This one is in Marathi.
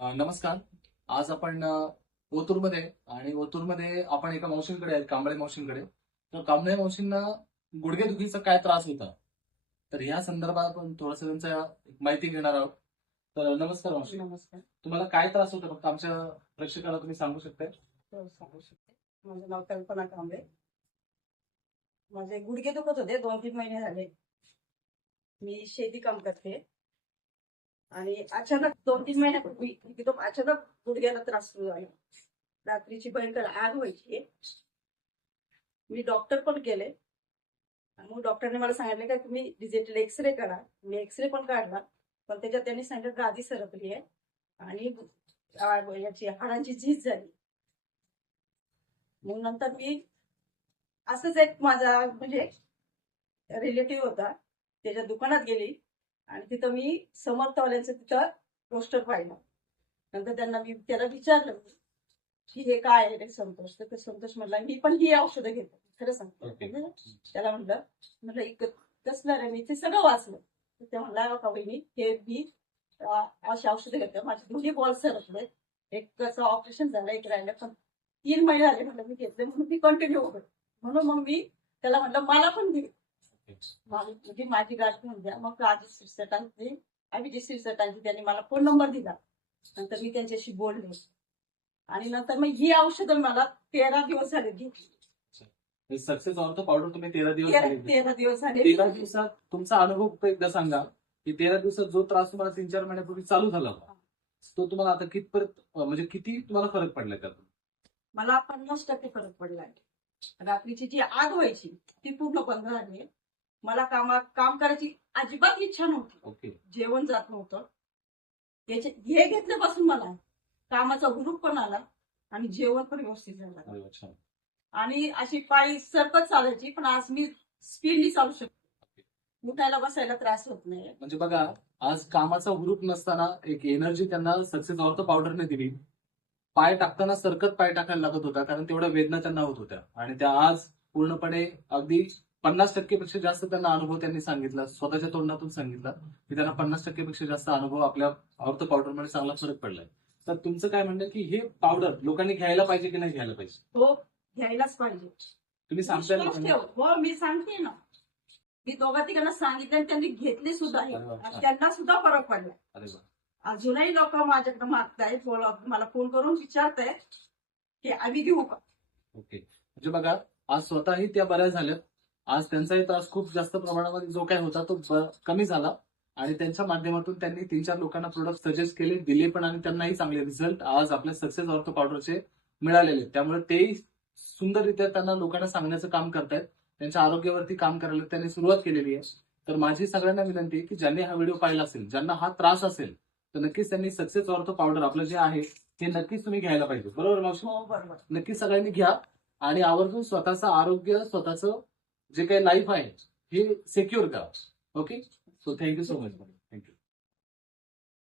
नमस्कार. आज आपण ओतूरमध्ये आणि ओतूरमध्ये आपण एका मावशींकडे आहेत कांबळे मावशींकडे. तर कांबळे मावशींना गुडघेदुखीचा काय त्रास होता? तर या संदर्भात आपण थोडस त्यांचा माहिती घेणार आहोत. तर नमस्कार मावशी. नमस्कार. तुम्हाला काय त्रास होता? फक्त आमच्या प्रेक्षकाला तुम्ही सांगू शकता? हो, सांगू शकते. माझं नाव कल्पना कांबळे. माझे गुडघे दुखत होते दोन तीन महिने झाले. मी शेती काम करते. आणि अचानक दोन तीन महिन्यापूर्वी एकदम अचानक गुडघ्याला त्रास सुरू झाला. रात्रीची भयंकर आग व्हायची. मी डॉक्टर पण गेले. मग डॉक्टरने मला सांगितलं का तुम्ही डिजिटल एक्सरे काढा मी एक्सरे पण काढला. पण त्याच्यात त्यांनी सांगितलं गादी सरकली आहे. आणि याची हाडांची झीज झाली. मग नंतर मी असंच एक माझा म्हणजे रिलेटिव्ह होता. त्याच्या दुकानात गेली. आणि तिथं मी समर्थवाल्यांचं तिथं पोस्टर पाहिलं. नंतर त्यांना मी त्याला विचारलं की हे काय आहे रे संतोष? तर ते संतोष म्हणला मी पण ही औषधं घेतो. खरं सांगतो. त्याला म्हणलं म्हटलं एक कसलं रे मी ते सगळं वाचलं. तर ते म्हणला "हो का बहिणी हे मी अशी औषधं घेतो. माझे दोन्ही बॉल सरकले. एक कसं ऑपरेशन झालं एक राहिलं पण तीन महिने झाले म्हटलं मी घेतले म्हणून मी कंटिन्यू होतो म्हणून मग मी त्याला म्हटलं मला पण माझी म्हणजे माझी गाठ घेऊन द्या. मग आजी शिरसटांची अभिजित शिरसटांची त्यांनी मला फोन नंबर दिला. नंतर मी त्यांच्याशी बोलले. आणि नंतर मग ही औषधं मला तेरा दिवस झाले घेतली. सक्सेस ऑर्थो पावडर तुम्ही तेरा दिवस तेरा दिवस झाले. तेरा दिवसात तुमचा अनुभव एकदा सांगा की तेरा दिवसात जो त्रास तुम्हाला तीन चार महिन्यापूर्वी चालू झाला होता तो तुम्हाला आता कितपर्यंत म्हणजे किती तुम्हाला फरक पडला त्यातून? मला पन्नास टक्के फरक पडलाय रात्रीची जी आग व्हायची ती पूर्ण बंद झाली मला कामा काम करायची अजिबात इच्छा नव्हती. ओके. जेवण जात नव्हतं. याचे हे घेतल्यापासून मला कामाचा हुरूप पण आला आणि जेवण पण व्यवस्थित झालं. अरे वा, छान. आणि अशी पायी सरकत चालायची पण आज मी स्पीडनी चालू शकते. उठायला बसायला त्रास होत नाही. म्हणजे बघा आज कामाचा हुरूप नसताना एक एनर्जी त्यांना सक्सेस ऑर्थो पावडरने दिली. पाय टाकताना सरकत पाय टाकायला लागत होता कारण तेवढ्या वेदना त्यांना होत होत्या. आणि त्या आज पूर्णपणे अगदी पन्नास टक्केपेक्षा जास्त त्यांना अनुभव त्यांनी सांगितला स्वतःच्या तोंडातून सांगितला की त्यांना पन्नास टक्केपेक्षा जास्त अनुभव आपल्या ऑर्थो पावडरमध्ये चांगला फरक पडलाय. तर तुमचं काय म्हणणं की हे पावडर लोकांनी घ्यायला पाहिजे की नाही घ्यायला पाहिजे? हो घ्यायलाच पाहिजे. तुम्ही सांगताय लोकांना ठेव. हो मी सांगते ना. मी दोघा तिघांना सांगितलं आणि त्यांनी घेतले सुद्धा आहे अरे वा, आणि छान. त्यांना सुद्धा फरक पडला. अरे वा. अजूनही लोक माझ्याकडे मागतायत बोल- मला फोन करून विचारतायत की आम्ही घेऊ का? ओके. म्हणजे बघा आज स्वतःही त्या बऱ्या झाल्यात. आज त्यांचाही त्रास खूप जास्त प्रमाणामध्ये जो काय होता तो कमी झाला. आणि त्यांच्या माध्यमातून त्यांनी तीन चार लोकांना प्रोडक्ट सजेस्ट केले दिले पण आणि त्यांनाही चांगले रिझल्ट आज आपल्या सक्सेस ऑर्थो पावडरचे मिळालेले. त्यामुळे तेही सुंदररित्या त्यांना लोकांना सांगण्याचं काम करतायत. त्यांच्या आरोग्यावरती काम करायला त्यांनी सुरुवात केलेली आहे. तर माझी सगळ्यांना विनंती आहे की ज्यांनी हा व्हिडिओ पाहिला असेल ज्यांना हा त्रास असेल तर नक्कीच त्यांनी सक्सेस ऑर्थो पावडर आपलं जे आहे हे नक्कीच तुम्ही घ्यायला पाहिजे. बरोबर हो बरोबर. नक्की सगळ्यांनी घ्या आणि आवर्जून स्वतःचं आरोग्य स्वतःचं जे काही लाईफ आहे हे सेक्युअर करा. Okay so thank you so much